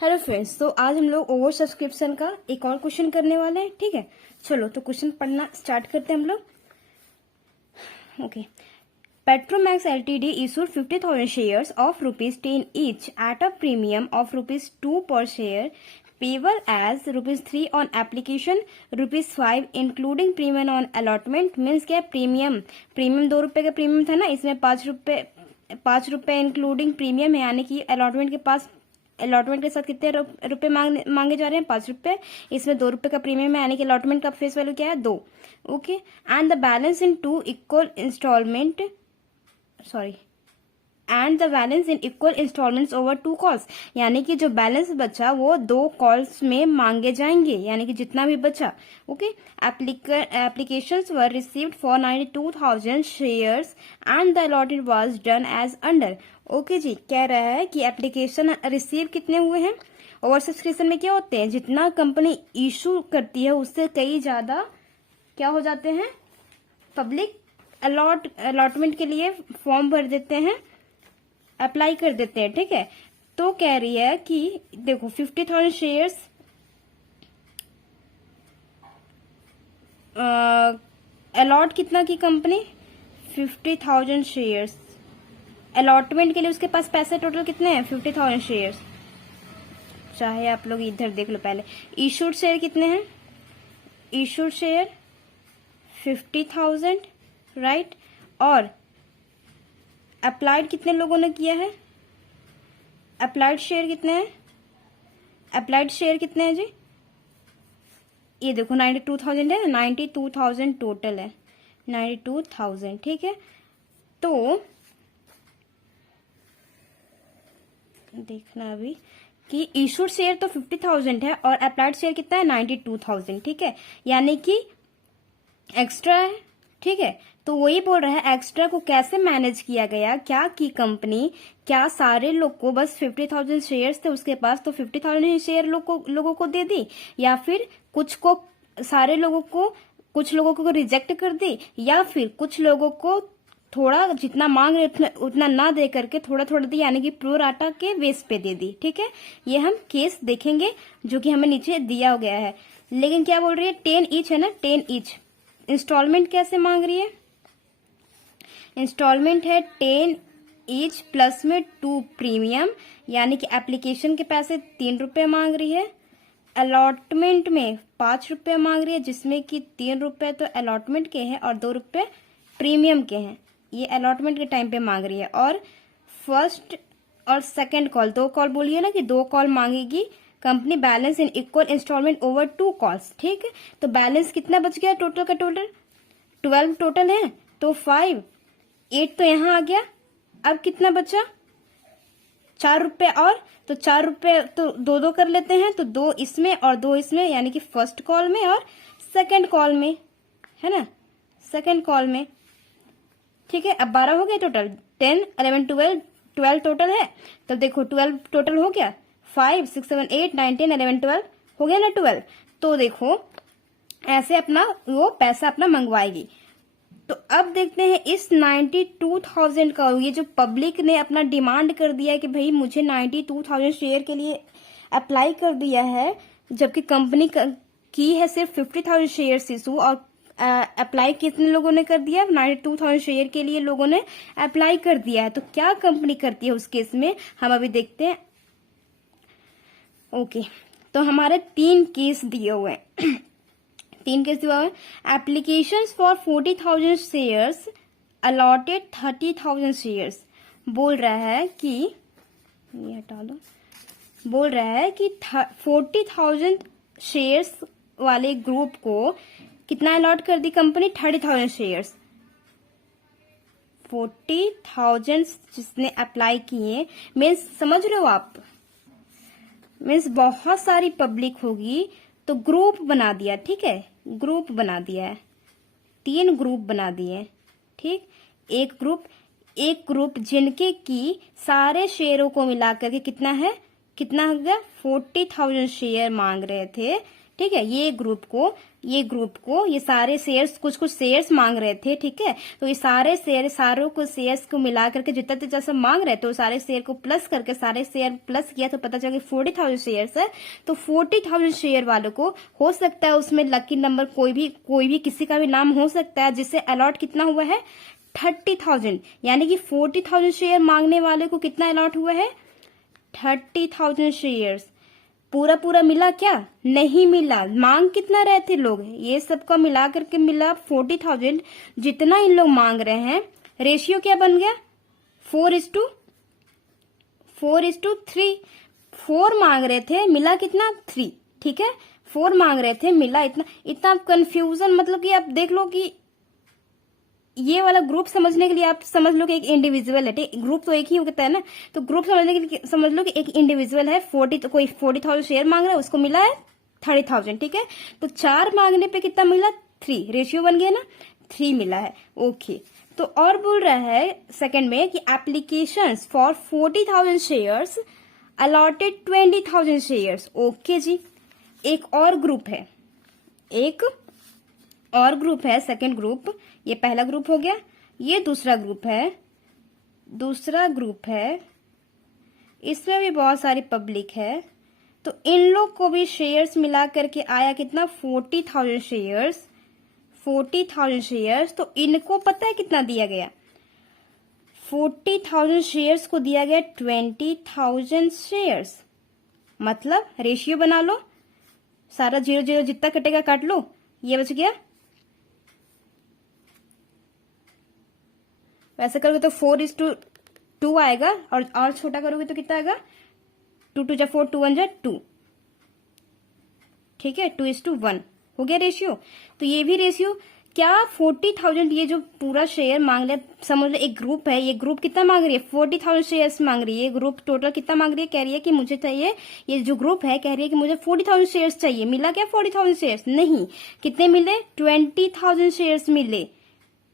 Hello friends, तो आज हम लोग ओवर सब्सक्रिप्शन का एक और क्वेश्चन करने वाले हैं। ठीक है, चलो तो क्वेश्चन पढ़ना स्टार्ट करते हैं हम लोग। Okay, Petromax LTD issued 50,000 shares of ₹10 each at a premium of ₹2 पर share payable as ₹3 on application, ₹5 including premium on allotment. Means क्या, प्रीमियम ₹2 का प्रीमियम था ना, इसमें ₹5 इंक्लूडिंग प्रीमियम है, यानी कि अलॉटमेंट के साथ कितने रुपए मांगे जा रहे हैं? ₹5। इसमें ₹2 का प्रीमियम है, यानी कि अलॉटमेंट का फेस वैल्यू क्या है? 2। Okay, and the balance in two equal instalment in equal instalments over 2 calls. यानी कि जो बैलेंस बचा वो 2 कॉल्स में मांगे जाएंगे, यानी कि जितना भी बचा। Okay, applications were received for 92,000 shares and the allotted was done as under. Okay जी, कह रहा है कि एप्लीकेशन रिसीव कितने हुए हैं। ओवर सब्सक्रिप्शन में क्या होते हैं, जितना कंपनी इशू करती है उससे कई ज्यादा क्या हो जाते हैं, पब्लिक अलॉटमेंट के लिए फॉर्म भर देते हैं, अप्लाई कर देते हैं। ठीक है, तो कह रही है कि देखो 50,000 शेयर्स अलॉट कितना की कंपनी, 50,000 शेयर्स अलॉटमेंट के लिए उसके पास पैसे टोटल कितने हैं, 50,000 शेयर्स। चाहे आप लोग इधर देख लो पहले, इशूड शेयर कितने हैं, इशूड शेयर 50,000 राइट, और अप्लाइड कितने लोगों ने किया है, अप्लाइड शेयर कितने हैं, अप्लाइड शेयर कितने हैं जी, ये देखो 92,000 है, 92,000 टोटल है, 92,000। ठीक है, तो देखना अभी कि इशूड शेयर तो 50,000 है और अप्लाइड शेयर कितना है, 92,000। ठीक है, यानी कि एक्स्ट्रा है। ठीक है, तो वही बोल रहा है एक्स्ट्रा को कैसे मैनेज किया गया, क्या की कंपनी, क्या सारे लोग को बस 50,000 शेयर्स थे उसके पास तो 50,000 शेयर लोगों को दे दी, या फिर कुछ को, सारे लोगों को, कुछ लोगों को रिजेक्ट कर दी, या फिर कुछ लोगों को थोड़ा जितना मांग रहे उतना ना दे करके थोड़ा थोड़ा दी, यानी कि प्रोराटा के बेस पे दे दी। ठीक है, ये हम केस देखेंगे जो कि हमें नीचे दिया गया है। लेकिन क्या बोल रही है, 10 ईच है ना, 10 ईच। इंस्टॉलमेंट कैसे मांग रही है, इंस्टॉलमेंट है 10 ईच प्लस में 2 प्रीमियम, यानी कि एप्लीकेशन के पैसे ₹3 मांग रही है, अलॉटमेंट में ₹5 मांग रही है, जिसमें कि ₹3 तो अलॉटमेंट के हैं और ₹2 प्रीमियम के हैं। ये अलॉटमेंट के टाइम पे मांग रही है। और फर्स्ट और सेकंड कॉल, 2 कॉल बोलिए ना, कि 2 कॉल मांगेगी company, balance in equal instalment over 2 calls. ठीक है, तो बैलेंस कितना बच गया टोटल का, टोटल 12 टोटल है, तो 5 8 तो यहाँ आ गया। अब कितना बचा, ₹4 और, तो ₹4 तो 2 कर लेते हैं, तो 2 इसमें और 2 इसमें, यानी कि फर्स्ट कॉल में और सेकंड कॉल में, है ना, सेकंड कॉल में। ठीक है, अब 12 हो गए टोटल, 10 11 12 टोटल है। तब देखो 12 टोटल हो गया, 5 6 7 8 9 10 11 12 हो गया ना 12। तो देखो ऐसे अपना वो पैसा अपना मंगवाएगी। तो अब देखते हैं इस 92,000 का, ये जो पब्लिक ने अपना डिमांड कर दिया है कि भाई मुझे 92,000 शेयर के लिए अप्लाई कर दिया है, जबकि कंपनी की है सिर्फ 50,000 शेयर इशू, और अप्लाई कितने लोगों ने कर दिया, 92,000 शेयर के लिए लोगों ने अप्लाई कर दिया है। तो क्या कंपनी करती है उस केस में, हम अभी देखते हैं। ओके, तो हमारे 3 केस दिए हुए हैं 3 केस दिया हुआ है। Application for 40,000 shares allotted 30,000 shares. बोल रहा है कि, ये हटा दो, बोल रहा है कि 40,000 शेयर्स वाले ग्रुप को कितना अलॉट कर दी कंपनी, 30,000 शेयर्स। 40,000 जिसने अप्लाई किए, मीन्स समझ रहे हो आप, मीन्स बहुत सारी पब्लिक होगी, तो ग्रुप बना दिया। ठीक है, ग्रुप बना दिया है, 3 ग्रुप बना दिए। ठीक, एक ग्रुप जिनके की सारे शेयरों को मिलाकर के कितना है, कितना हो गया, 40,000 शेयर मांग रहे थे। ठीक है। ये ग्रुप को ये सारे शेयर्स कुछ कुछ शेयर्स मांग रहे थे, ठीक है। तो ये सारों को शेयर्स को मिला करके जितना जितना सब मांग रहे थे तो सारे शेयर को प्लस करके सारे शेयर प्लस किया तो पता चला कि 40,000 शेयर्स है। तो 40,000 शेयर वालों को हो सकता है उसमें लकी नंबर कोई भी किसी का भी नाम हो सकता है, जिससे अलॉट कितना हुआ है 30,000, यानी कि 40,000 शेयर मांगने वाले को कितना अलॉट हुआ है 30,000 शेयर्स। पूरा मिला क्या? नहीं मिला। मांग कितना रहे थे लोग, ये सबका मिला करके मिला 40,000। जितना इन लोग मांग रहे हैं रेशियो क्या बन गया 4:3। 4 मांग रहे थे मिला कितना 3, ठीक है। 4 मांग रहे थे मिला इतना कंफ्यूजन, मतलब कि आप देख लो कि ये वाला ग्रुप समझने के लिए आप समझ लो कि एक इंडिविजुअल है, ग्रुप तो एक ही होता है ना, तो ग्रुप समझने के लिए समझ लो कि एक इंडिविजुअल है। कोई 40,000 शेयर मांग रहा है, उसको मिला है 30,000, ठीक है। तो 4 मांगने पे कितना मिला 3, रेशियो बन गया ना 3 मिला है। ओके, तो और बोल रहा है सेकंड में कि applications for 40,000 shares allotted 20,000 shares. Okay जी, एक और ग्रुप है सेकंड ग्रुप। ये पहला ग्रुप हो गया, ये दूसरा ग्रुप है। इसमें भी बहुत सारी पब्लिक है। तो इन लोग को भी शेयर्स मिला करके आया कितना 40,000 शेयर्स। तो इनको पता है कितना दिया गया 40,000 शेयर्स को दिया गया 20,000 शेयर्स। मतलब रेशियो बना लो, सारा 0 जितना कटेगा काट लो, ये बच गया। वैसे करोगे तो 4:2 आएगा, और छोटा करोगे तो कितना आएगा 2 जा 4, 2 1 जा 2, ठीक है। 2:1 हो गया रेशियो। तो ये भी रेशियो क्या 40,000, ये जो पूरा शेयर मांग रहे, समझ लो एक ग्रुप है, ये ग्रुप कितना मांग रही है 40,000 शेयर्स मांग रही है। ये ग्रुप टोटल कितना मांग रही है, कह रही है कि मुझे चाहिए, ये जो ग्रुप है कह रही है कि मुझे 40,000 शेयर्स चाहिए। मिला क्या 40,000 शेयर्स? नहीं। कितने मिले 20,000 शेयर्स मिले,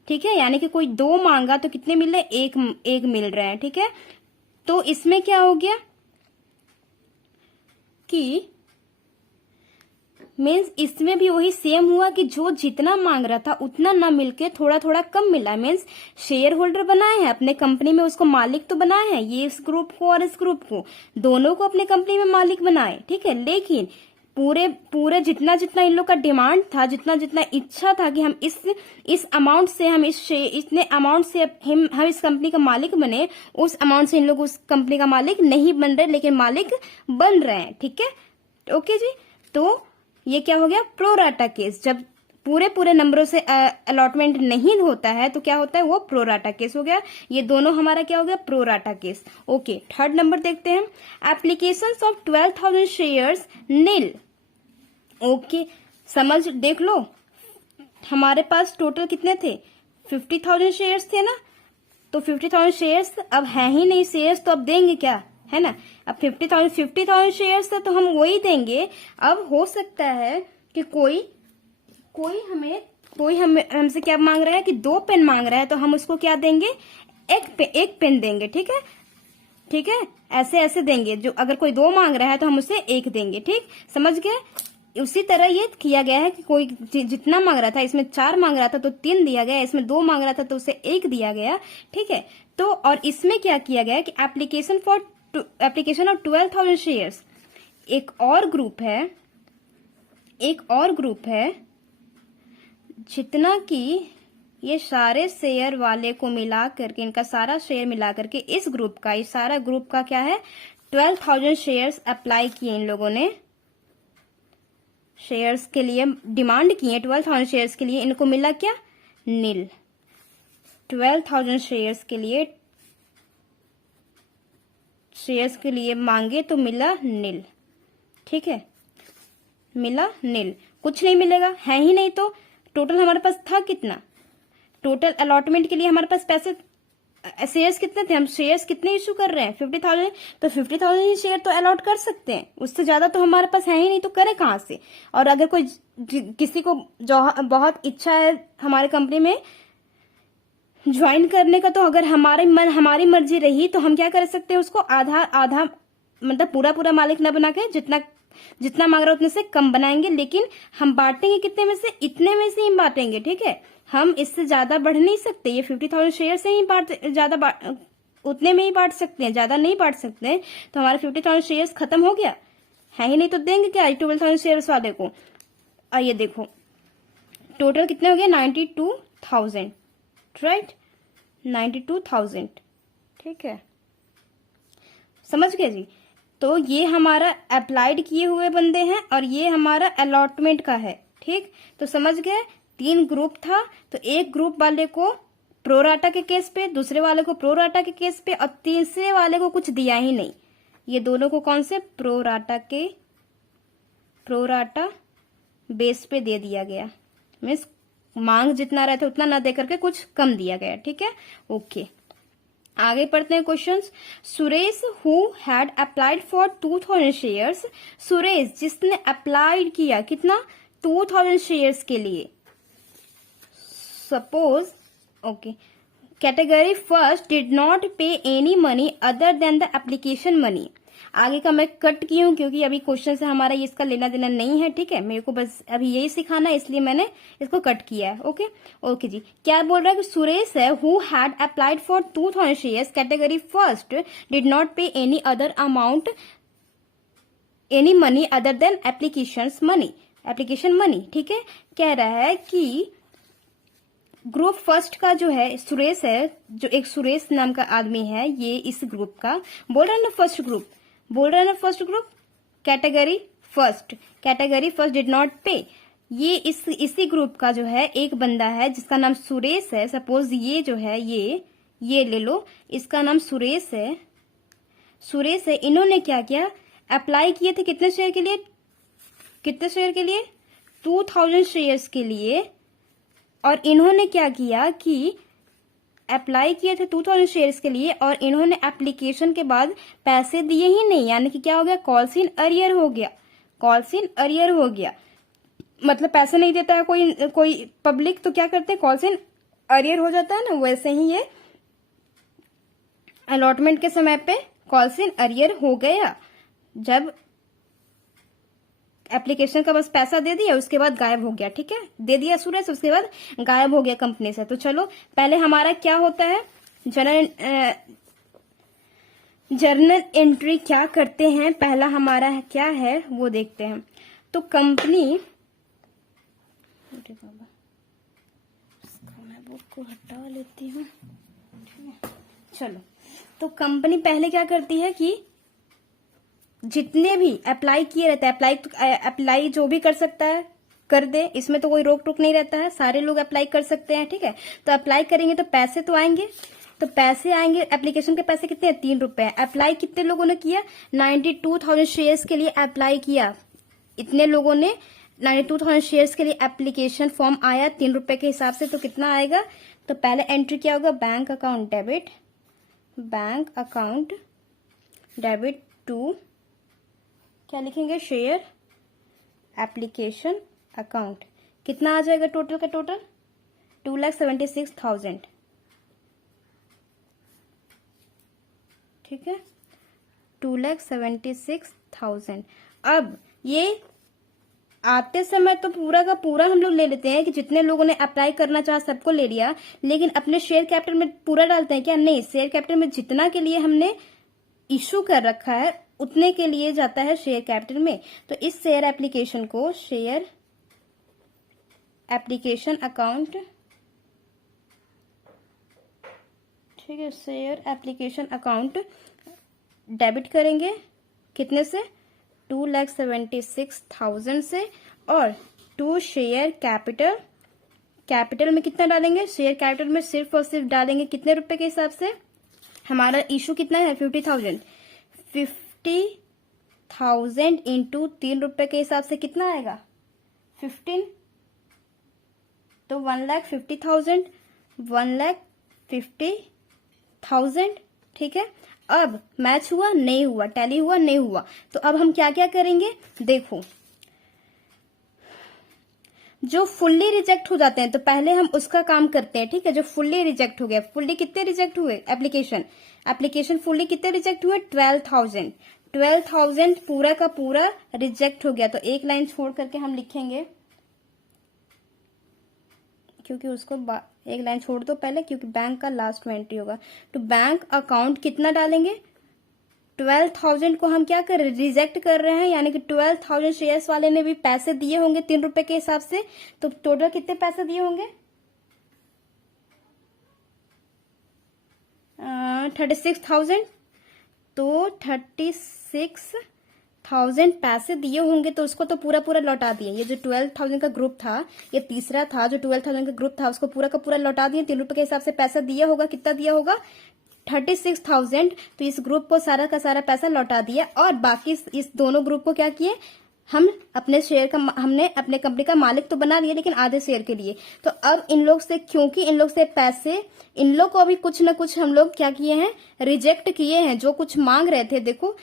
ठीक है। यानी कि कोई 2 मांगा तो कितने मिले, एक मिल रहे हैं, ठीक है। तो इसमें क्या हो गया कि मीन्स इसमें भी वही सेम हुआ कि जो जितना मांग रहा था उतना ना मिलके थोड़ा थोड़ा कम मिला। मीन्स शेयर होल्डर बनाए हैं अपने कंपनी में, उसको मालिक तो बनाए हैं, ये इस ग्रुप को और इस ग्रुप को, दोनों को अपने कंपनी में मालिक बनाए, ठीक है। लेकिन पूरे जितना इन लोग का डिमांड था, जितना इच्छा था कि हम इस अमाउंट से हम इतने अमाउंट से हम इस कंपनी का मालिक बने, उस अमाउंट से इन लोग उस कंपनी का मालिक नहीं बन रहे, लेकिन मालिक बन रहे हैं, ठीक है। ओके जी, तो ये क्या हो गया प्रोराटा केस। जब पूरे नंबरों से अलॉटमेंट नहीं होता है तो क्या होता है, वो प्रोराटा केस हो गया। ये दोनों हमारा क्या हो गया pro rata case. Okay, third number देखते हैं, applications of 12,000 shares nil. Okay, समझ देख लो, हमारे पास टोटल कितने थे 50,000 शेयर्स थे ना। तो 50,000 शेयर्स अब है ही नहीं, शेयर्स तो अब देंगे क्या, है ना। अब 50,000 शेयर्स था तो हम वही देंगे। अब हो सकता है कि कोई हमसे क्या मांग रहा है कि 2 पेन मांग रहा है, तो हम उसको क्या देंगे, एक पेन देंगे, ठीक है। ठीक है, ऐसे देंगे। जो अगर कोई 2 मांग रहा है तो हम उसे 1 देंगे, ठीक, समझ गए। उसी तरह ये किया गया है कि कोई जितना मांग रहा था, इसमें 4 मांग रहा था तो 3 दिया गया, इसमें 2 मांग रहा था तो उसे 1 दिया गया, ठीक है। तो और इसमें क्या किया गया कि एप्लीकेशन ऑफ 12,000 शेयर्स। एक और ग्रुप है जितना कि ये सारे शेयर वाले को मिला करके, इनका सारा शेयर मिला करके इस सारा ग्रुप का क्या है 12,000 शेयर्स अप्लाई किए। इन लोगों ने शेयर्स के लिए डिमांड किए 12,000 शेयर्स के लिए, इनको मिला क्या नील। 12,000 शेयर्स के लिए मांगे तो मिला नील, ठीक है, मिला नील। कुछ नहीं मिलेगा, है ही नहीं। तो टोटल हमारे पास था कितना, टोटल अलॉटमेंट के लिए हमारे पास पैसे शेयर्स कितने थे, हम शेयर्स कितने इशू कर रहे हैं 50,000, तो 50,000 ही शेयर तो अलॉट कर सकते हैं, उससे ज्यादा तो हमारे पास है ही नहीं, तो करे कहां से। और अगर कोई किसी को बहुत इच्छा है हमारे कंपनी में ज्वाइन करने का, तो अगर हमारी मर्जी रही तो हम क्या कर सकते हैं, उसको आधा मतलब पूरा पूरा मालिक ना बना के जितना जितना मांग रहा है उतने से कम बनाएंगे, लेकिन हम बांटेंगे कितने में से, इतने में से ही बांटेंगे, ठीक है। हम इससे ज्यादा बढ़ नहीं सकते, ये 50,000 शेयर से ही उतने में ही बांट सकते हैं, ज्यादा नहीं बांट सकते हैं। तो हमारे 50,000 शेयर्स खत्म हो गया है ही नहीं, तो देंगे क्या 12,000 शेयर्स वाले को। आइए देखो टोटल कितने हो गया 92,000, राइट, 92,000, ठीक है, समझ गए जी। तो ये हमारा अप्लाइड किए हुए बंदे हैं और ये हमारा अलॉटमेंट का है, ठीक। तो समझ गए, 3 ग्रुप था, तो एक ग्रुप वाले को प्रोराटा के केस पे, दूसरे वाले को प्रोराटा के केस पे, और तीसरे वाले को कुछ दिया ही नहीं। ये दोनों को कौन से प्रोराटा बेस पे दे दिया गया, मीन्स मांग जितना रहता उतना ना दे करके कुछ कम दिया गया, ठीक है, ओके। आगे पढ़ते हैं questions. Suresh who had applied for 2,000 shares, Suresh जिसने अप्लाइड किया कितना 2,000 शेयर्स के लिए, suppose okay, category first did not pay any money other than the application money. आगे का मैं कट की हूं क्योंकि अभी क्वेश्चन से हमारा ये इसका लेना देना नहीं है, ठीक है, मेरे को बस अभी यही सिखाना है इसलिए मैंने इसको कट किया है, ओके ओके जी। क्या बोल रहा है कि सुरेश है who had applied for 2,000 shares, category first did not pay any other amount any money other than application money, ठीक है। कह रहा है कि ग्रुप फर्स्ट का जो है सुरेश है, जो एक सुरेश नाम का आदमी है, ये इस ग्रुप का बोल रहा है ना, first group category first did not पे, ये इसी ग्रुप का जो है एक बंदा है जिसका नाम सुरेश है। सपोज ये जो है ये ले लो, इसका नाम सुरेश है। इन्होंने क्या किया, अप्लाई किए थे कितने शेयर के लिए 2,000 शेयर्स के लिए, और इन्होंने क्या किया कि अप्लाई किए थे 2,000 शेयर्स के लिए और इन्होंने एप्लीकेशन के बाद पैसे दिए ही नहीं, यानी कि क्या हो गया, कॉल्स इन अरियर हो गया। मतलब पैसे नहीं देता है कोई पब्लिक तो क्या करते हैं, कॉल्स इन अरियर हो जाता है ना, वैसे ही ये अलॉटमेंट के समय पे कॉल्स इन अरियर हो गया। जब एप्लीकेशन का बस पैसा दे दिया उसके बाद गायब हो गया, ठीक है, दे दिया सुरेश उसके बाद गायब हो गया कंपनी से। तो चलो पहले हमारा क्या होता है, जर्नल एंट्री क्या करते हैं, पहला हमारा क्या है वो देखते हैं। तो कंपनी, मैं बुक को हटा लेती हूँ, चलो। तो कंपनी पहले क्या करती है कि जितने भी अप्लाई किए रहते हैं, अप्लाई जो भी कर सकता है कर दे, इसमें तो कोई रोक टोक नहीं रहता है, सारे लोग अप्लाई कर सकते हैं, ठीक है। तो अप्लाई करेंगे तो पैसे तो आएंगे, एप्लीकेशन के पैसे कितने हैं 3 रुपए। अप्लाई कितने लोगों ने किया, 92,000 शेयर्स के लिए अप्लाई किया, इतने लोगों ने 92,000 शेयर्स के लिए एप्लीकेशन फॉर्म आया 3 रुपए के हिसाब से, तो कितना आएगा। तो पहले एंट्री क्या होगा, बैंक अकाउंट डेबिट टू क्या लिखेंगे, शेयर एप्लीकेशन अकाउंट। कितना आ जाएगा टोटल का टोटल 2,76,000, ठीक है, 2,76,000। अब ये आते समय तो पूरा का पूरा हम लोग ले लेते हैं कि जितने लोगों ने अप्लाई करना चाहा सबको ले लिया, लेकिन अपने शेयर कैपिटल में पूरा डालते हैं क्या, नहीं, शेयर कैपिटल में जितना के लिए हमने इशू कर रखा है उतने के लिए जाता है शेयर कैपिटल में। तो इस शेयर एप्लीकेशन को शेयर एप्लीकेशन अकाउंट, ठीक है, शेयर एप्लीकेशन अकाउंट डेबिट करेंगे कितने से, 2,76,000 से, और टू शेयर कैपिटल में कितना डालेंगे, शेयर कैपिटल में सिर्फ और सिर्फ डालेंगे कितने रुपए के हिसाब से, हमारा इशू कितना है 50,000 इंटू 3 रुपए के हिसाब से कितना आएगा 15, तो 1,50,000, ठीक है। अब मैच हुआ नहीं हुआ, टैली हुआ नहीं हुआ, तो अब हम क्या क्या करेंगे, देखो जो फुल्ली रिजेक्ट हो जाते हैं तो पहले हम उसका काम करते हैं, ठीक है। जो फुल्ली रिजेक्ट हो गया, फुल्ली कितने रिजेक्ट हुए, एप्लीकेशन फुल्ली कितने रिजेक्ट हुए, 12,000। 12,000 पूरा का पूरा रिजेक्ट हो गया, तो एक लाइन छोड़ करके हम लिखेंगे, क्योंकि उसको एक लाइन छोड़ दो पहले, क्योंकि बैंक का लास्ट में एंट्री होगा। तो बैंक अकाउंट कितना डालेंगे, 12,000 को हम क्या कर रहे हैं, रिजेक्ट कर रहे हैं, यानी कि 12,000 शेयर्स वाले ने भी पैसे दिए होंगे 3 रुपए के हिसाब से, तो टोटल कितने पैसे दिए होंगे, 36,000। तो 36,000 पैसे दिए होंगे, तो उसको तो पूरा पूरा लौटा दिए। ये जो 12,000 का ग्रुप था, ये तीसरा था जो 12,000 का ग्रुप था, उसको पूरा का पूरा लौटा दिए। 3 रुपए के हिसाब से पैसा दिया होगा, कितना दिया होगा, 36,000। तो इस ग्रुप को सारा का सारा पैसा लौटा दिया, और बाकी इस दोनों ग्रुप को क्या किए, हम अपने शेयर का, हमने अपने कंपनी का मालिक तो बना लिया, लेकिन आधे शेयर के लिए। तो अब इन लोग से, क्योंकि इन लोग से पैसे, इन लोग को अभी कुछ न कुछ हम लोग क्या किए हैं, रिजेक्ट किए हैं। जो कुछ मांग रहे थे, देखो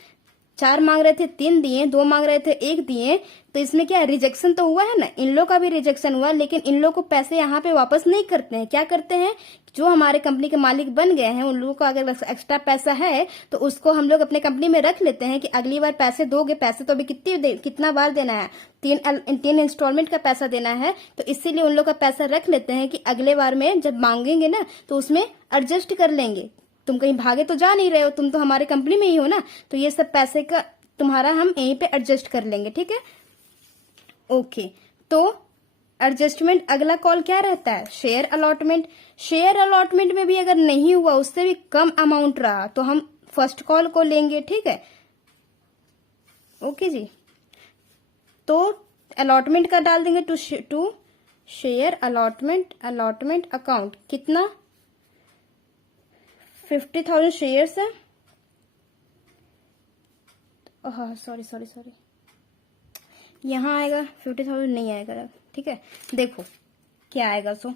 4 मांग रहे थे 3 दिए, 2 मांग रहे थे 1 दिए, तो इसमें क्या रिजेक्शन तो हुआ है ना, इन लोग का भी रिजेक्शन हुआ। लेकिन इन लोग को पैसे यहाँ पे वापस नहीं करते हैं, क्या करते हैं, जो हमारे कंपनी के मालिक बन गए हैं उन लोगों को अगर एक्स्ट्रा पैसा है तो उसको हम लोग अपने कंपनी में रख लेते हैं कि अगली बार पैसे दोगे। पैसे तो अभी कितना बार देना है, 3 इंस्टॉलमेंट का पैसा देना है, तो इसीलिए उन लोग का पैसा रख लेते हैं कि अगले बार में जब मांगेंगे ना तो उसमें एडजस्ट कर लेंगे। तुम कहीं भागे तो जा नहीं रहे हो, तुम तो हमारे कंपनी में ही हो ना, तो ये सब पैसे का तुम्हारा हम यहीं पे एडजस्ट कर लेंगे, ठीक है। ओके, तो एडजस्टमेंट अगला कॉल क्या रहता है, शेयर अलॉटमेंट। शेयर अलॉटमेंट में भी अगर नहीं हुआ, उससे भी कम अमाउंट रहा, तो हम फर्स्ट कॉल को लेंगे, ठीक है। ओके जी, तो अलॉटमेंट का डाल देंगे टू शेयर अलॉटमेंट अकाउंट। कितना, 50,000 शेयर्स है, सॉरी यहाँ आएगा 50,000 नहीं आएगा, ठीक है। देखो क्या आएगा, सो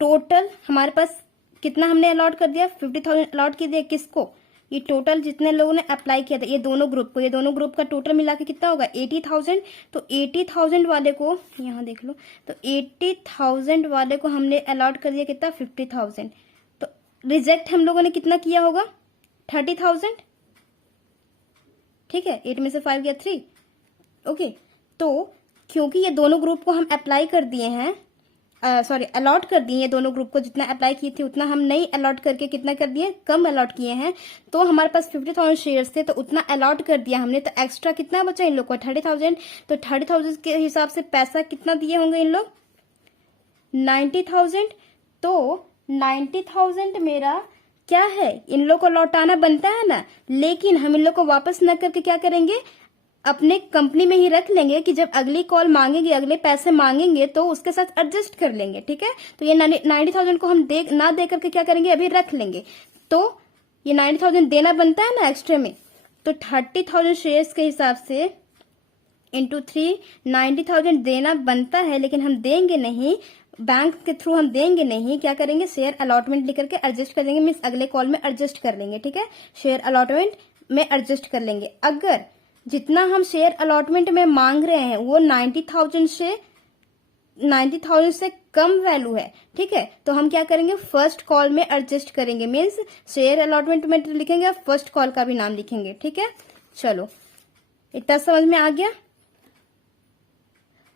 टोटल हमारे पास कितना हमने अलॉट कर दिया, 50,000 अलॉट कर दिया, किसको, ये टोटल जितने लोगों ने अप्लाई किया था, ये दोनों ग्रुप को, ये दोनों ग्रुप का टोटल मिला के कितना होगा, 80,000। तो 80,000 वाले को यहाँ देख लो, तो 80,000 वाले को हमने अलॉट कर दिया कितना, 50,000। तो रिजेक्ट हम लोगों ने कितना किया होगा, 30,000, ठीक है। 8 में से 5 गया 3, ओके। तो क्योंकि ये दोनों ग्रुप को हम अप्लाई कर दिए हैं, अलॉट कर दिए, ये दोनों ग्रुप को जितना अप्लाई किए थे उतना हम नहीं अलॉट करके कितना कर दिए, कम अलॉट किए हैं। तो हमारे पास 50,000 शेयर्स थे, तो उतना अलॉट कर दिया हमने, तो एक्स्ट्रा कितना बचा इन लोग को, 30,000। तो 30,000 के हिसाब से पैसा कितना दिए होंगे इन लोग, 90,000। तो 90,000 मेरा क्या है, इन लोग को लौटाना बनता है ना, लेकिन हम इन लोग को वापस न करके क्या करेंगे, अपने कंपनी में ही रख लेंगे कि जब अगली कॉल मांगेंगे, अगले पैसे मांगेंगे तो उसके साथ एडजस्ट कर लेंगे, ठीक है। तो ये 90,000 को हम ना दे करके क्या करेंगे, अभी रख लेंगे। तो ये 90,000 देना बनता है ना एक्स्ट्रा में, तो 30,000 शेयर्स के हिसाब से इंटू 3 90,000 देना बनता है, लेकिन हम देंगे नहीं, बैंक के थ्रू हम देंगे नहीं, क्या करेंगे, शेयर अलॉटमेंट लिख करके एडजस्ट कर देंगे, मीन्स अगले कॉल में एडजस्ट कर लेंगे, ठीक है। शेयर अलॉटमेंट में एडजस्ट कर लेंगे। अगर जितना हम शेयर अलॉटमेंट में मांग रहे हैं वो 90,000 से कम वैल्यू है, ठीक है, तो हम क्या करेंगे, फर्स्ट कॉल में एडजस्ट करेंगे, मीन्स शेयर अलॉटमेंट में लिखेंगे, फर्स्ट कॉल का भी नाम लिखेंगे, ठीक है। चलो, इतना समझ में आ गया।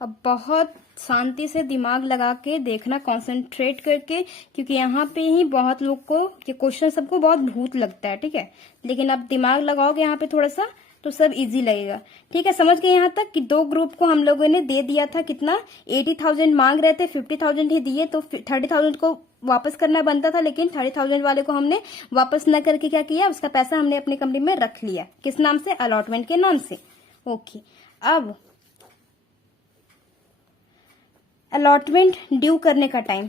अब बहुत शांति से दिमाग लगा के देखना, कंसंट्रेट करके, क्योंकि यहाँ पे ही बहुत लोग को ये क्वेश्चन सबको बहुत भूत लगता है, ठीक है। लेकिन अब दिमाग लगाओगे यहाँ पे थोड़ा सा तो सब इजी लगेगा, ठीक है। समझ गए यहाँ तक कि दो ग्रुप को हम लोगों ने दे दिया था कितना, 80,000 मांग रहे थे, 50,000 ही दिए, तो 30,000 को वापस करना बनता था, लेकिन 30,000 वाले को हमने वापस न करके क्या किया, उसका पैसा हमने अपनी कंपनी में रख लिया, किस नाम से, अलॉटमेंट के नाम से। ओके, अब अलॉटमेंट ड्यू करने का टाइम,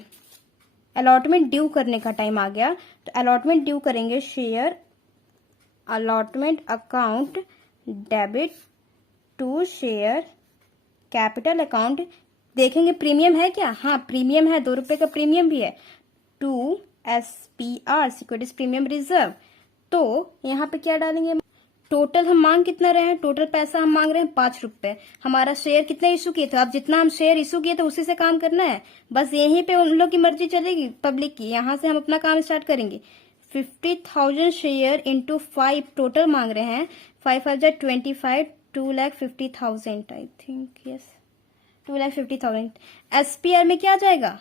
अलॉटमेंट ड्यू करने का टाइम आ गया। तो अलॉटमेंट ड्यू करेंगे, share allotment account debit to share capital account. देखेंगे प्रीमियम है क्या, हाँ प्रीमियम है, 2 रुपए का प्रीमियम भी है, to SPR securities premium reserve. तो यहाँ पे क्या डालेंगे, टोटल हम मांग कितना रहे हैं, टोटल पैसा हम मांग रहे हैं 5 रुपए। हमारा शेयर कितने इशू किए थे, अब जितना हम शेयर इशू किए थे उसी से काम करना है, बस यहीं पे उन लोग की मर्जी चलेगी, पब्लिक की। यहाँ से हम अपना काम स्टार्ट करेंगे। 50,000 शेयर इंटू 5 टोटल मांग रहे हैं, 5,525, 2,50,000 आई थिंक, यस 2,50,000। SPR में क्या आ जाएगा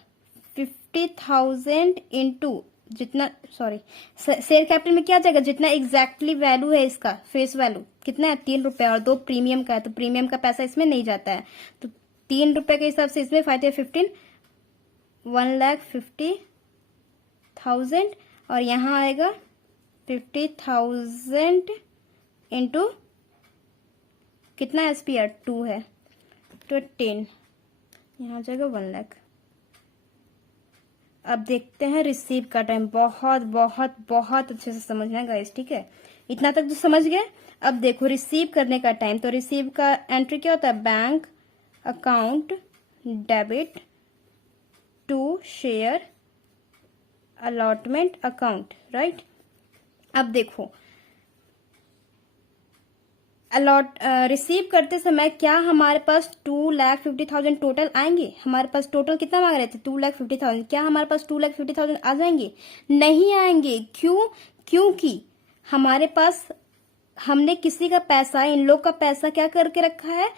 50,000 इंटू जितना, सॉरी शेयर कैपिटल में क्या आ जाएगा जितना एग्जैक्टली वैल्यू है इसका, फेस वैल्यू कितना है 3 रुपए, और 2 प्रीमियम का है तो प्रीमियम का पैसा इसमें नहीं जाता है, तो 3 रुपए के हिसाब से इसमें 5,15, 1,50,000, और यहाँ आएगा 50,000 इंटू कितना SPR 2 है तो 10, यहाँ आ जाएगा 1 लाख। अब देखते हैं रिसीव का टाइम, बहुत बहुत बहुत अच्छे से समझना है गाइस, ठीक है, इतना तक तो समझ गए। अब देखो रिसीव करने का टाइम, तो रिसीव का एंट्री क्या होता है, bank account debit to share allotment account, right. अब देखो रिसीव करते समय क्या हमारे पास 2,50,000 टोटल आएंगे, हमारे पास टोटल कितना मांग रहे थे 2,50,000, क्या हमारे पास 2,50,000 आ जाएंगे, नहीं आएंगे, क्यों, क्योंकि हमारे पास हमने किसी का पैसा, इन लोग का पैसा क्या करके रखा है,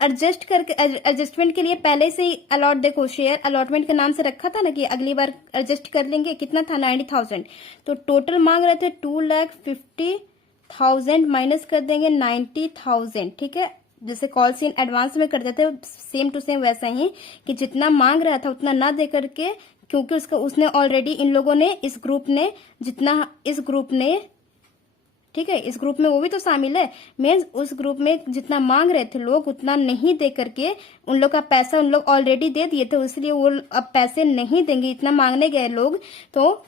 एडजस्ट करके, एडजस्टमेंट के लिए पहले से ही अलॉट, देखो शेयर अलॉटमेंट के नाम से रखा था ना कि अगली बार एडजस्ट कर लेंगे, कितना था 90,000, तो टोटल मांग रहे थे 2,50,000 माइनस कर देंगे 90,000, ठीक है, जैसे कॉल सीन एडवांस में कर देते सेम टू सेम वैसा ही, कि जितना मांग रहा था उतना ना दे करके, क्योंकि उसने ऑलरेडी इन लोगों ने, इस ग्रुप ने जितना, इस ग्रुप ने, ठीक है, इस ग्रुप में वो भी तो शामिल है, मीन्स उस ग्रुप में जितना मांग रहे थे लोग उतना नहीं दे करके उन लोग का पैसा उन लोग ऑलरेडी दे दिए थे, इसलिए वो अब पैसे नहीं देंगे, इतना मांगने गए लोग तो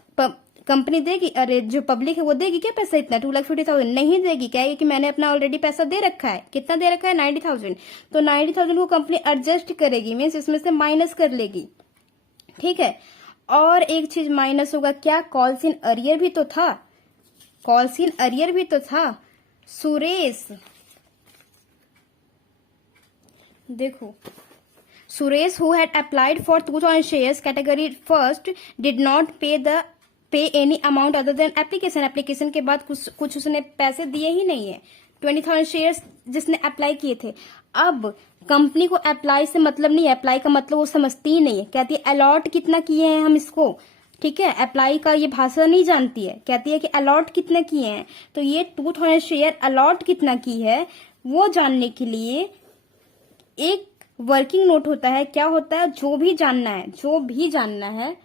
कंपनी देगी, अरे जो पब्लिक है वो देगी क्या पैसा इतना, 2,50,000 नहीं देगी, क्या है कि मैंने अपना ऑलरेडी पैसा दे रखा है, कितना दे रखा है 90,000, तो 90,000 को कंपनी एडजस्ट करेगी, मीन्स इसमें से माइनस कर लेगी, ठीक है। और एक चीज माइनस होगा क्या, कॉल सीन अरियर भी तो था, कॉल सीन अरियर भी तो था, सुरेश, देखो Suresh who had applied for 2,000 shares category first did not pay any amount other than application, application के बाद कुछ उसने पैसे दिए ही नहीं है, 20,000 शेयर्स जिसने अप्लाई किए थे। अब कंपनी को अप्लाई से मतलब नहीं है, अप्लाई का मतलब वो समझती ही नहीं है, कहती है अलॉट कितना किए हैं हम इसको, ठीक है, अप्लाई का ये भाषा नहीं जानती है, कहती है कि अलॉट कितने किए हैं, तो ये 2,000 शेयर अलॉट कितना की है वो जानने के लिए एक वर्किंग नोट होता है, क्या होता है, जो भी जानना है,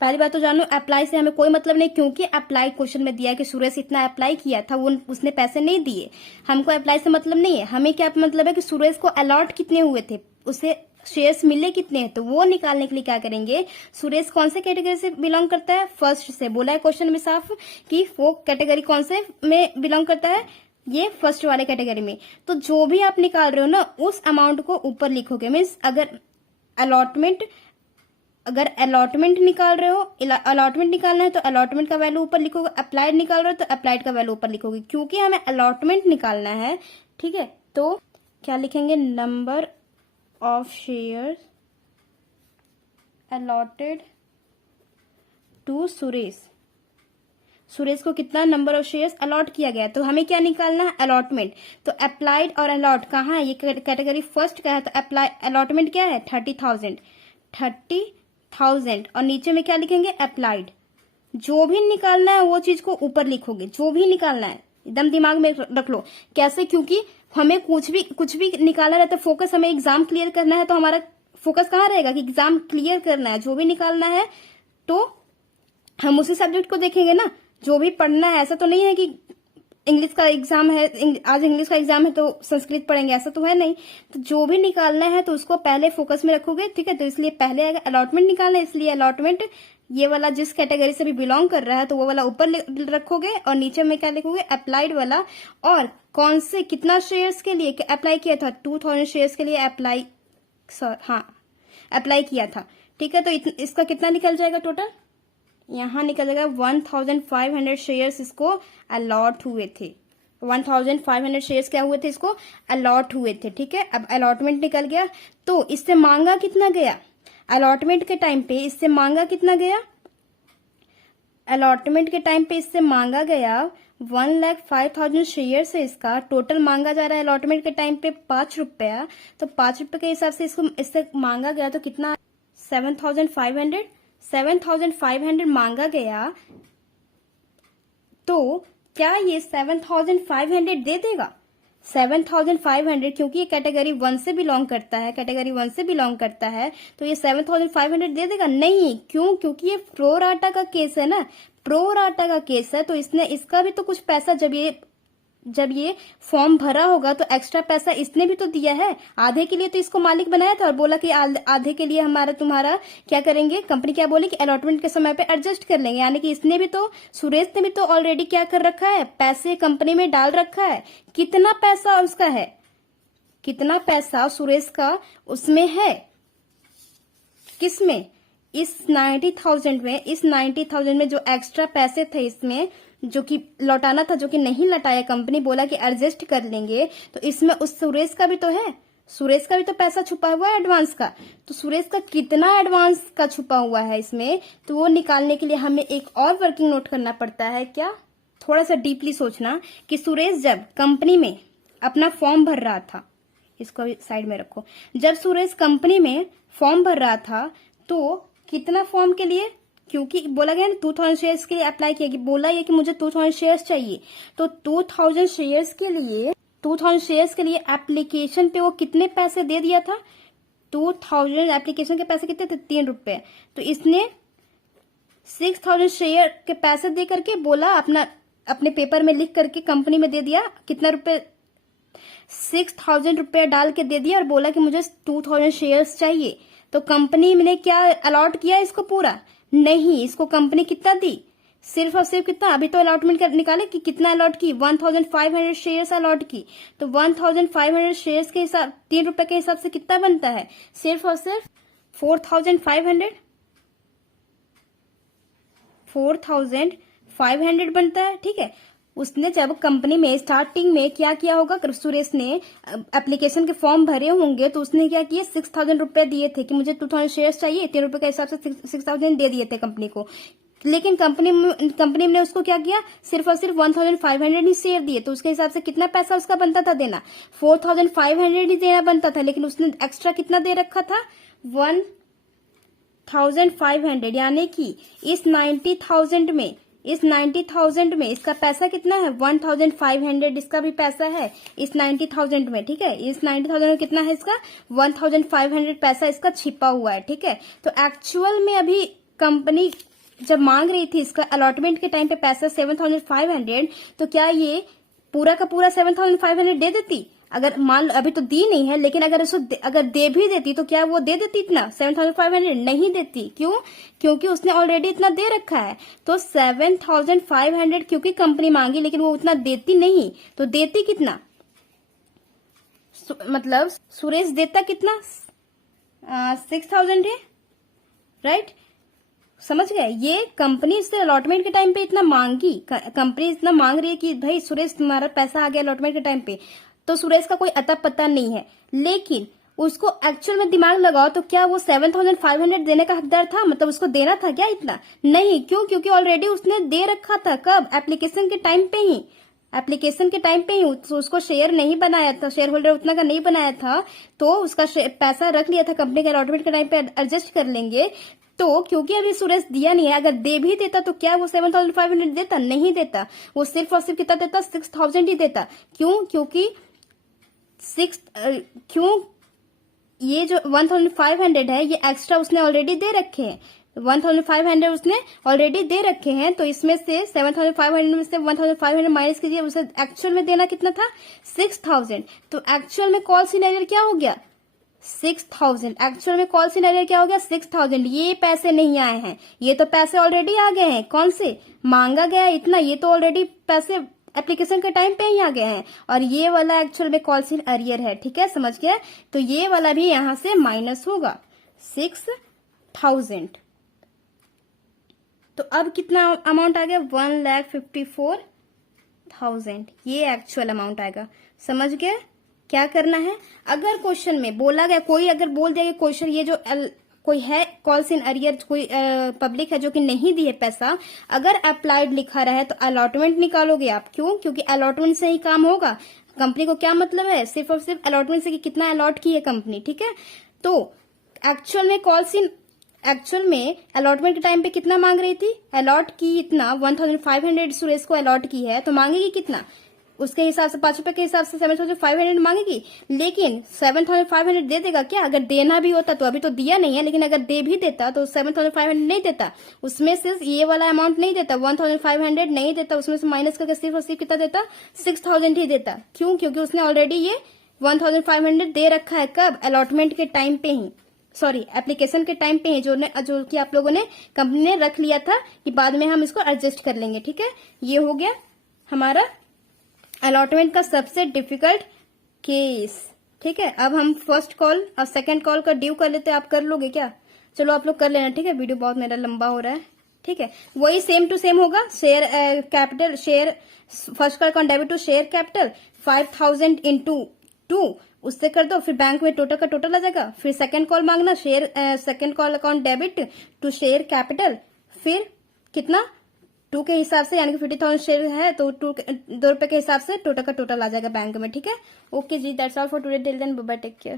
पहली बात तो जानो अप्लाई से हमें कोई मतलब नहीं, क्योंकि अप्लाई क्वेश्चन में दिया है कि सुरेश इतना अप्लाई किया था, वो उसने पैसे नहीं दिए, हमको अप्लाई से मतलब नहीं है, हमें क्या मतलब है कि सुरेश को अलॉट कितने हुए थे, उसे शेयर्स मिले कितने हैं, तो वो निकालने के लिए क्या करेंगे, सुरेश कौन से कैटेगरी से बिलोंग करता है, फर्स्ट से, बोला है क्वेश्चन में साफ कि वो कैटेगरी कौन से में बिलोंग करता है, ये फर्स्ट वाले कैटेगरी में, तो जो भी आप निकाल रहे हो ना उस अमाउंट को ऊपर लिखोगे, मीन्स अगर अलॉटमेंट निकाल रहे हो, अलॉटमेंट निकालना है तो अलॉटमेंट का वैल्यू ऊपर लिखोगे, अप्लाइड निकाल रहे हो तो अप्लाइड का वैल्यू ऊपर लिखोगे, क्योंकि हमें अलॉटमेंट निकालना है, ठीक है, तो क्या लिखेंगे, number of shares allotted to Suresh, Suresh को कितना नंबर ऑफ शेयर्स अलॉट किया गया, तो हमें क्या निकालना है, अलॉटमेंट, तो अप्लाइड और अलॉट कहाँ है, ये कैटेगरी फर्स्ट का है, तो अप्लाई अलॉटमेंट क्या है 30,000 और नीचे में क्या लिखेंगे, अप्लाइड, जो भी निकालना है वो चीज को ऊपर लिखोगे, जो भी निकालना है एकदम दिमाग में रख लो, कैसे, क्योंकि हमें कुछ भी निकालना रहता है, फोकस हमें एग्जाम क्लियर करना है, तो हमारा फोकस कहाँ रहेगा कि एग्जाम क्लियर करना है, जो भी निकालना है तो हम उसी सब्जेक्ट को देखेंगे ना, जो भी पढ़ना है, ऐसा तो नहीं है कि इंग्लिश का एग्जाम है, आज इंग्लिश का एग्जाम है तो संस्कृत पढ़ेंगे, ऐसा तो है नहीं, तो जो भी निकालना है तो उसको पहले फोकस में रखोगे, ठीक है, तो इसलिए पहले अगर अलॉटमेंट निकालना है, इसलिए अलॉटमेंट ये वाला जिस कैटेगरी से भी बिलोंग कर रहा है तो वो वाला ऊपर रखोगे, और नीचे में क्या लिखोगे, अप्लाइड वाला, और कौन से कितना शेयर्स के लिए अप्लाई किया था, 2,000 शेयर्स के लिए अप्लाई किया था, ठीक है, तो इसका कितना निकल जाएगा टोटल, यहाँ निकल जाएगा 1,500 शेयर्स इसको अलॉट हुए थे, 1,500 शेयर्स क्या हुए थे, इसको अलॉट हुए थे, ठीक है। अब अलॉटमेंट निकल गया, तो इससे मांगा कितना गया, अलॉटमेंट के टाइम पे इससे मांगा कितना गया, अलॉटमेंट के टाइम पे इससे मांगा गया 1,05,000 शेयर से, इसका टोटल मांगा जा रहा है अलॉटमेंट के टाइम पे 5 रुपया, तो 5 रुपये के हिसाब से इसको इससे मांगा गया तो कितना 7,500 मांगा गया। तो क्या ये 7,500 दे देगा? 7,500 क्योंकि ये कैटेगरी 1 से बिलोंग करता है, कैटेगरी 1 से बिलोंग करता है, तो ये 7,500 दे देगा? नहीं। क्यों? क्योंकि ये प्रो राटा का केस है ना, प्रो राटा का केस है, तो इसने इसका भी तो कुछ पैसा जब ये फॉर्म भरा होगा तो एक्स्ट्रा पैसा इसने भी तो दिया है। आधे के लिए तो इसको मालिक बनाया था और बोला कि आधे के लिए हमारा तुम्हारा क्या करेंगे, कंपनी क्या बोली कि अलॉटमेंट के समय पे एडजस्ट कर लेंगे। यानी कि इसने भी तो, सुरेश ने भी तो ऑलरेडी क्या कर रखा है, पैसे कंपनी में डाल रखा है। कितना पैसा उसका है, कितना पैसा सुरेश का उसमें है, किसमें, इस 90,000 में, इस 90,000 में जो एक्स्ट्रा पैसे थे इसमें जो कि लौटाना था, जो कि नहीं लौटाया, कंपनी बोला कि एडजस्ट कर लेंगे, तो इसमें उस सुरेश का भी तो है, सुरेश का भी तो पैसा छुपा हुआ है एडवांस का। तो सुरेश का कितना एडवांस का छुपा हुआ है इसमें, तो वो निकालने के लिए हमें एक और वर्किंग नोट करना पड़ता है। क्या? थोड़ा सा डीपली सोचना कि सुरेश जब कंपनी में अपना फॉर्म भर रहा था, इसको साइड में रखो, जब सुरेश कंपनी में फॉर्म भर रहा था तो कितना फॉर्म के लिए, क्योंकि बोला गया ना 2,000 शेयर्स के लिए अप्लाई किया, कि बोला ये कि मुझे 2,000 शेयर्स चाहिए, तो 2,000 शेयर्स के लिए, 2,000 शेयर्स के लिए एप्लीकेशन पे वो कितने पैसे दे दिया था, 2,000 एप्लीकेशन के पैसे कितने थे, 3 रुपए, तो इसने 6,000 शेयर के पैसे दे करके बोला, अपने पेपर में लिख करके कंपनी में दे दिया, कितना रुपए, 6,000 रुपया डाल के दे दिया और बोला कि मुझे 2,000 शेयर्स चाहिए। तो कंपनी ने क्या अलॉट किया इसको पूरा? नहीं। इसको कंपनी कितना दी, सिर्फ और सिर्फ कितना, अभी तो अलॉटमेंट निकाले कि कितना अलॉट की, 1,500 शेयर्स अलॉट की, तो 1,500 शेयर्स के हिसाब 3 रुपए के हिसाब से कितना बनता है, सिर्फ और सिर्फ 4,500 बनता है। ठीक है, उसने जब कंपनी में स्टार्टिंग में क्या किया होगा, सुरेश ने एप्लीकेशन के फॉर्म भरे होंगे, तो उसने क्या किया, 6,000 रुपए दिए थे कि मुझे 2,000 शेयर्स चाहिए, 3 रुपए के हिसाब से 6,000 दे दिए थे कंपनी को। लेकिन कंपनी ने उसको क्या किया, सिर्फ और सिर्फ 1,500 ही शेयर दिए, तो उसके हिसाब से कितना पैसा उसका बनता था देना, 4,500 ही देना बनता था, लेकिन उसने एक्स्ट्रा कितना दे रखा था, 1,500। यानी कि इस 90,000 में इसका पैसा कितना है, 1,500 इसका भी पैसा है इस 90,000 में। ठीक है, इस 90,000 में कितना है इसका, 1,500 पैसा इसका छिपा हुआ है। ठीक है, तो एक्चुअल में अभी कंपनी जब मांग रही थी इसका अलॉटमेंट के टाइम पे पैसा 7,500, तो क्या ये पूरा का पूरा 7,500 दे देती? अगर मान लो अभी तो दी नहीं है, लेकिन अगर अगर दे भी देती तो क्या वो दे देती इतना 7,500? नहीं देती। क्यों? क्योंकि उसने ऑलरेडी इतना दे रखा है। तो 7,500 क्योंकि कंपनी मांगी, लेकिन वो उतना देती नहीं, तो देती कितना, मतलब सुरेश देता कितना, 6,000 है, राइट? समझ गए? ये कंपनी से अलॉटमेंट के टाइम पे इतना मांगी, कंपनी इतना मांग रही है कि भाई सुरेश तुम्हारा पैसा आ गया अलॉटमेंट के टाइम पे, तो सुरेश का कोई अता पता नहीं है, लेकिन उसको एक्चुअल में दिमाग लगाओ तो क्या वो 7,500 देने का हकदार था, मतलब उसको देना था क्या इतना? नहीं। क्यों? क्योंकि ऑलरेडी उसने दे रखा था, कब, एप्लीकेशन के टाइम पे ही, एप्लीकेशन के टाइम पे ही उसको शेयर नहीं बनाया था, शेयर होल्डर उतना का नहीं बनाया था, तो उसका पैसा रख लिया था कंपनी के अलॉटमेंट के टाइम पे एडजस्ट कर लेंगे। तो क्योंकि अभी सुरेश दिया नहीं है, अगर दे भी देता तो क्या वो 7,500 देता? नहीं देता। वो सिर्फ और सिर्फ कितना देता, 6,000 ही देता। क्यों? क्योंकि क्यों ये जो 1,500 है ये एक्स्ट्रा उसने ऑलरेडी दे रखे हैं, 1,500 उसने ऑलरेडी दे रखे हैं, तो इसमें से 7,500 में से 1,500 माइनस कीजिए, उसे एक्चुअल में देना कितना था, 6,000। तो एक्चुअल में कॉल सिनेरियो क्या हो गया, 6,000। एक्चुअल में कॉल सिनेरियो क्या हो गया, 6,000। ये पैसे नहीं आए हैं, ये तो पैसे ऑलरेडी आ गए हैं। कौन से मांगा गया इतना, ये तो ऑलरेडी पैसे एप्लीकेशन के टाइम पे ही आ गए हैं, और ये वाला एक्चुअल में कॉल सिन अरियर है। ठीक है, समझ गया? तो ये वाला भी यहां से माइनस होगा 6,000। तो अब कितना अमाउंट आ गया, 1,54,000। ये एक्चुअल अमाउंट आएगा। समझ गए क्या करना है? अगर क्वेश्चन में बोला गया, कोई अगर बोल दिया कि क्वेश्चन ये जो कोई है कॉल्स इन अरियर, कोई पब्लिक है जो कि नहीं दी है पैसा, अगर अप्लाइड लिखा रहा है तो अलॉटमेंट निकालोगे आप। क्यों? क्योंकि अलॉटमेंट से ही काम होगा। कंपनी को क्या मतलब है? सिर्फ और सिर्फ अलॉटमेंट से कि कितना अलॉट की है कंपनी, ठीक है। तो एक्चुअल में अलॉटमेंट के टाइम पे कितना मांग रही थी? अलॉट की इतना 1500 सुरेश को अलॉट की है, तो मांगेगी कितना? उसके हिसाब से 5 रुपए के हिसाब से 7500 मांगेगी। लेकिन 7500 दे देगा क्या? अगर देना भी होता तो, अभी तो दिया नहीं है, लेकिन अगर दे भी देता तो 7500 नहीं देता, उसमें से ये वाला अमाउंट नहीं देता, 1500 नहीं देता, उसमें से माइनस करके सिर्फ और सिर्फ कितना देता? 6000 ही देता। क्यों? क्योंकि उसने ऑलरेडी ये 1500 दे रखा है। कब? अलॉटमेंट के टाइम पे ही, सॉरी एप्लीकेशन के टाइम पे ही, जो कि आप लोगों ने कंपनी ने रख लिया था कि बाद में हम इसको एडजस्ट कर लेंगे, ठीक है। ये हो गया हमारा अलॉटमेंट का सबसे डिफिकल्ट केस, ठीक है। अब हम फर्स्ट कॉल और सेकंड कॉल का ड्यू कर लेते हैं। आप कर लोगे क्या? चलो आप लोग कर लेना, ठीक है। वीडियो बहुत मेरा लंबा हो रहा है, ठीक है। वही सेम टू सेम होगा। Share capital, share first call account debit to share capital 5000 into 2, उससे कर दो, फिर बैंक में टोटल का टोटल आ जाएगा। फिर सेकंड कॉल मांगना, share second call account debit to share capital, फिर कितना? 2 के हिसाब से, यानी कि 50,000 शेयर है तो 2 रुपए के हिसाब से टोटल का टोटल आ जाएगा बैंक में, ठीक है। ओके जी, that's all for today, till then bye bye, take care.